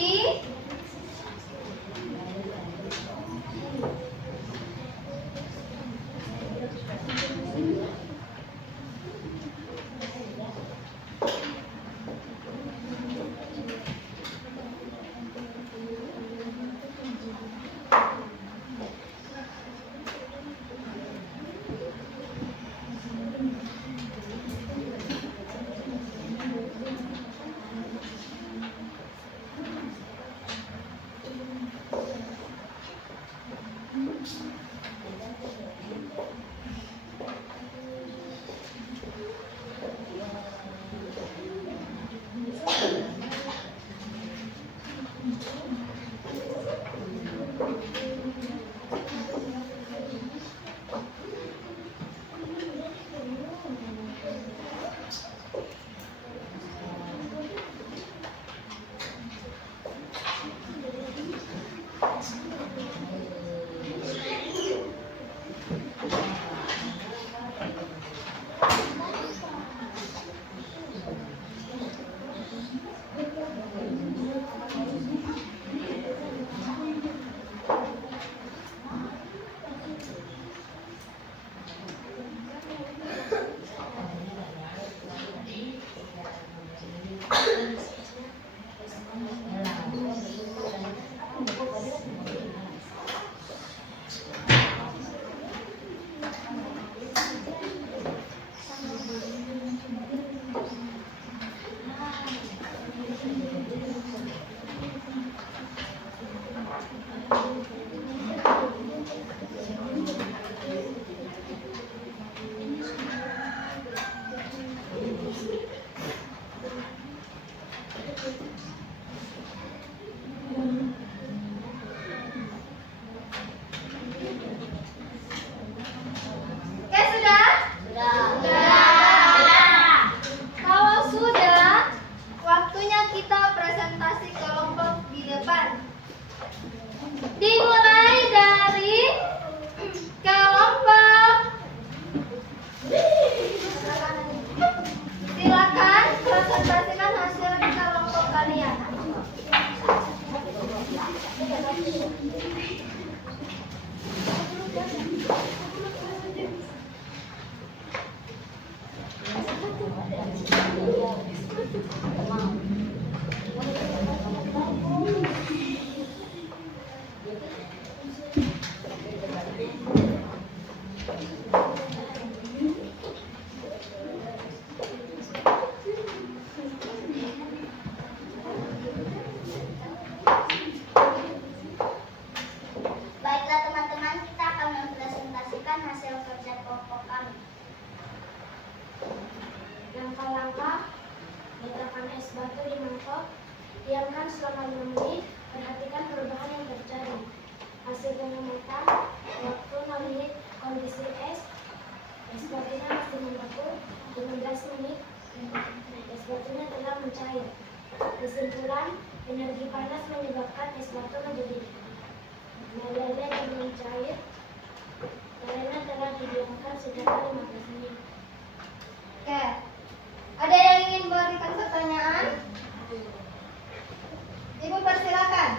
Oke, sudah? Kalau sudah, waktunya kita presentasi kelompok di depan. Dimulai dari kelompok. Silakan presentasikan hasil kelompok kalian. Baiklah teman-teman, kita akan mempresentasikan hasil kerja kelompok kami. Langkah-langkah, letakkan es batu di mangkok, diamkan selama 5 menit, perhatikan perubahan yang terjadi. Hasil pengamatan, waktu 6 menit, kondisi es batunya masih membeku, 15 menit, es batunya telah mencair. Kesimpulan, energi panas menyebabkan es batu menjadi meleleh dan mencair karena telah didiamkan selama 15 menit. Oke. Ada yang ingin memberikan pertanyaan? Ibu persilakan.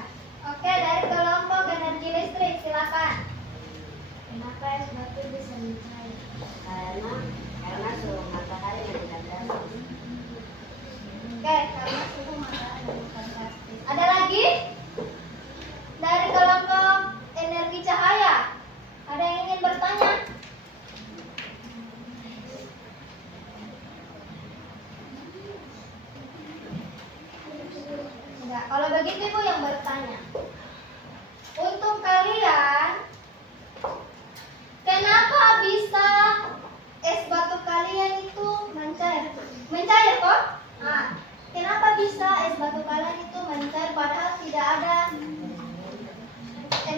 Oke, dari kelompok energi listrik silakan. Kenapa es batu bisa mencair? Karena suhu matahari meningkat drastis. Oke, karena suhu matahari meningkat drastis. Ada lagi? Dari kelompok energi cahaya. Ada yang ingin bertanya?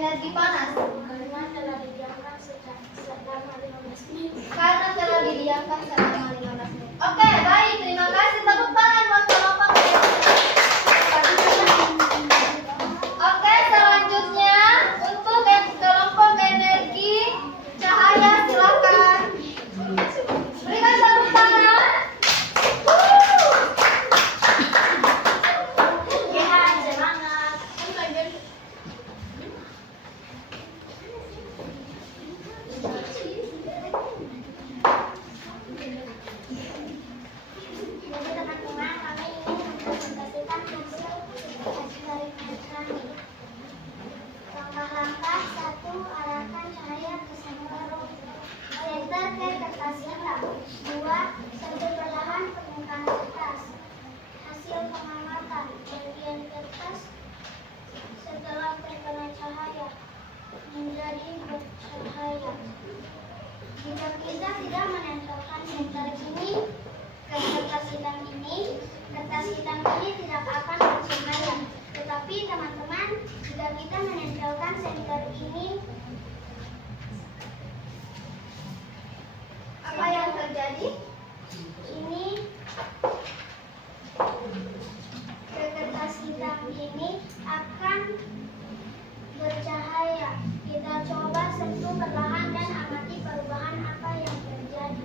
energi panas? Karena telah didiamkan selama 15 menit. Karena telah didiamkan selama 15 menit. Oke, baik. Terima kasih. Tepuk tangan buat kelompok energi. Oke, selanjutnya untuk kelompok energi cahaya, silakan. Berikan tepuk tangan. Ya, semangat. Jadi teman-teman, kami ingin mempresentasikan hasil eksperimen kami. Langkah-langkah 1. Arahkan cahaya ke senter ke kertas hitam. 2. Sentuh perlahan permukaan kertas. Hasil pengamatan bagian kertas setelah terkena cahaya menjadi bercahaya. Jika kita tidak menempelkan senter ini ke kertas hitam ini, kertas hitam ini tidak akan bercahaya. Tetapi teman-teman, jika kita menempelkan senter ini, Apa yang terjadi? ini ke kertas hitam ini akan bercahaya. Kita coba sentuh perlahan dan amati perubahan apa yang terjadi.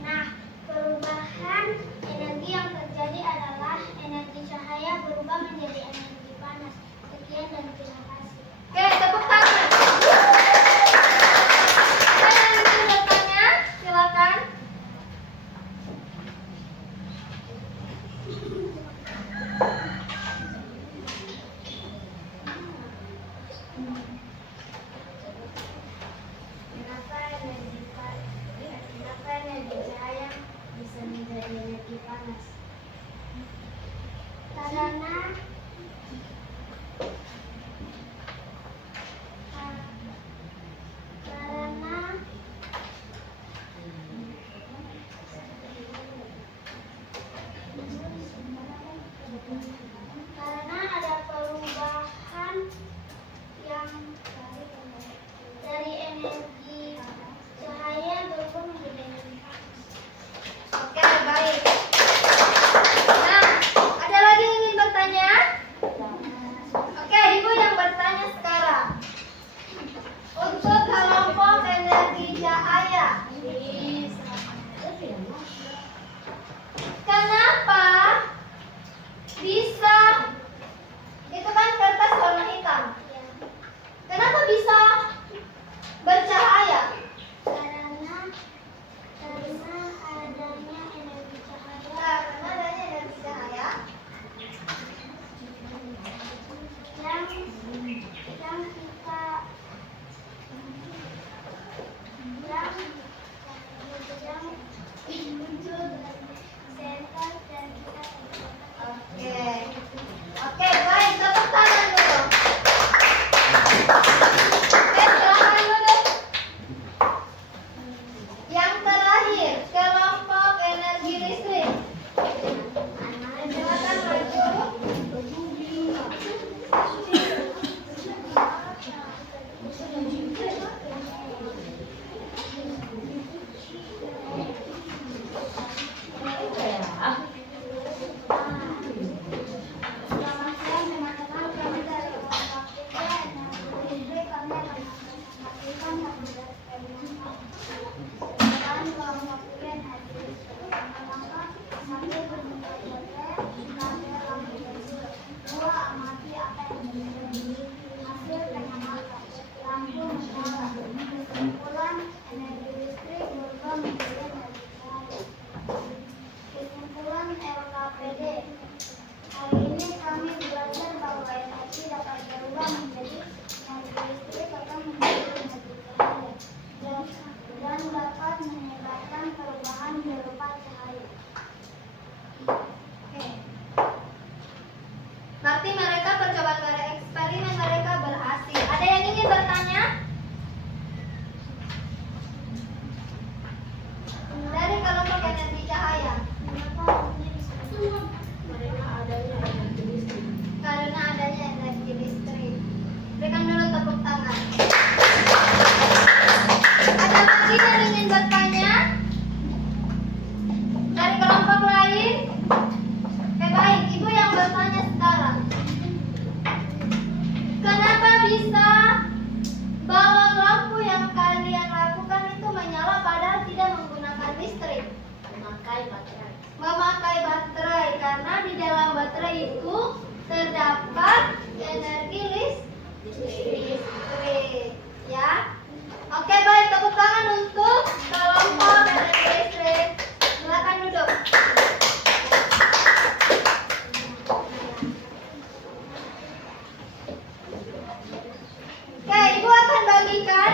Nah, perubahan energi yang terjadi adalah energi cahaya berubah menjadi energi panas. Sekian dan terima kasih. Oke, tepuk tangan. Ada yang ingin bertanya? Silakan. Kenapa energi cahaya bisa menjadi energi panas? Karena ada perubahan yang dari energi cahaya berubah menjadi energi panas. Oke, baik. Nah, ada lagi yang ingin bertanya? Oke, Ibu yang bertanya sekarang. Untuk kelompok energi cahaya, kenapa bisa, itu kan kertas warna hitam, kenapa bisa bercahaya? Karena adanya energi cahaya Karena adanya energi cahaya yang kita yang muncul dari senter dan kita tempelkan. Oke, baik, tepuk tangan dulu. Oke, silakan dulu. Yang terakhir, kelompok energi listrik. Silakan maju. Selamat siang teman-teman, kami dari kelompok 3 energi listrik. Kami akan memastikan hasil eksperimen kami. Dan kelompok 3 energi listrik. Pertama, sambil berbentuk bulat, sambil lampu kecil. 2. Amati apa yang terjadi. Hasil pengamatan lampu menyala. Kesimpulan, energi listrik berubah menjadi energi cahaya. Kesimpulan LKPD. Hari ini kami belajar bahwa energi dapat berubah menjadi energi listrik atau menjadi energi cahaya dan dapat menyebabkan perubahan berupa cahaya. Oke. Berarti mereka percobaan eksperimen mereka berhasil. Ada yang ingin bertanya? Dari kelompok energi cahaya. Kenapa ini bisa Karena adanya energi listrik. Karena adanya energi memakai baterai. Memakai baterai karena di dalam baterai itu terdapat energi listrik. Ya. Oke, baik, tepuk tangan untuk kelompok energi listrik. Silakan duduk. Oke, Ibu akan bagikan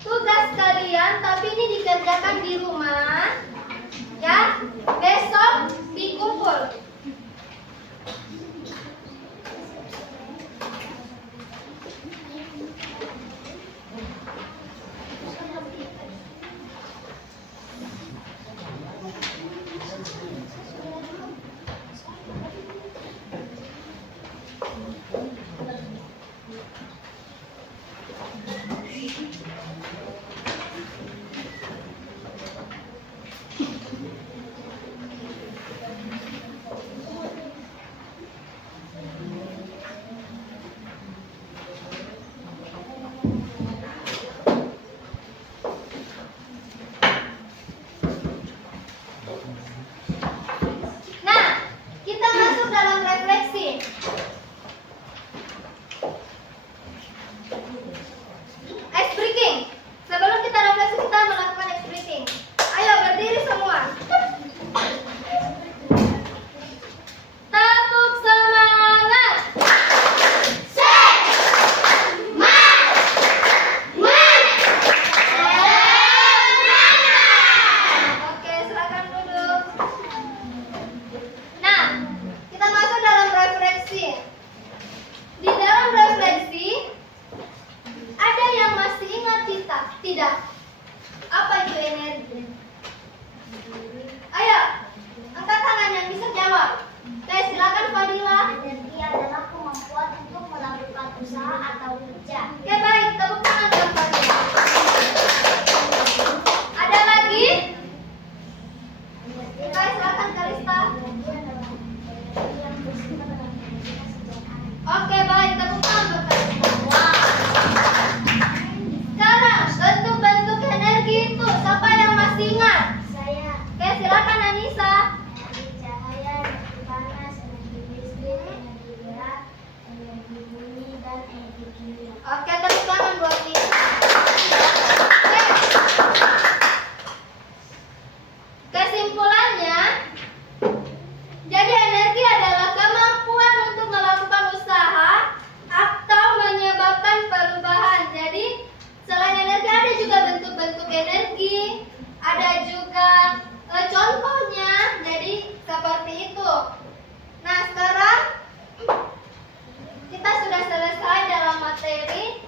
tugas kalian, tapi ini dikerjakan di rumah. Ya, besok dikumpul. Nah, kita masuk dalam refleksi. Ice breaking. Sebelum kita refleksi, kita melakukan ice breaking. Ayo berdiri semua. Tepuk semangat. Oke, silakan duduk. Nah, kita masuk dalam refleksi. Di dalam refleksi, ada yang masih ingat kita? Tidak. Apa itu energi? Ayo, angkat tangan yang bisa jawab. Oke, silakan Fadila. Energi adalah kemampuan untuk melakukan usaha atau kerja. Oke, baik, tepuk tangan buat Fadila. Ada lagi? Oke, silakan Kalista. Oke, baik, tepuk tangan buat Kalista. Sekarang bentuk-bentuk energi itu siapa yang masih ingat? Saya Oke, silakan Anissa. energi cahaya, energi panas, energi listrik, energi gerak, energi bunyi, dan energi kimia. Oke, tepuk tangan buat Anissa. Oke. Kesimpulannya, jadi energi adalah kemampuan untuk melakukan usaha atau menyebabkan perubahan. Jadi, selain energi ada juga bentuk-bentuk energi, ada juga contohnya. Jadi, seperti itu. Nah, sekarang kita sudah selesai dalam materi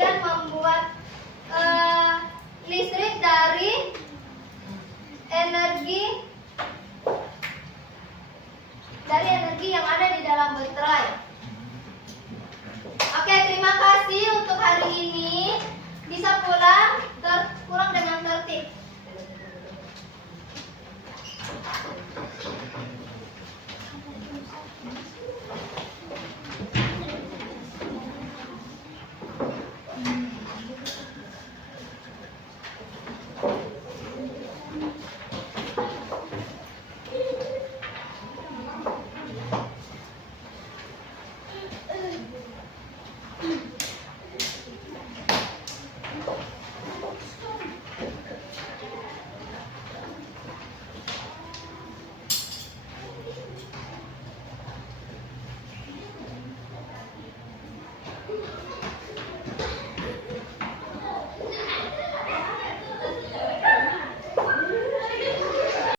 kalian membuat listrik dari energi yang ada di dalam baterai.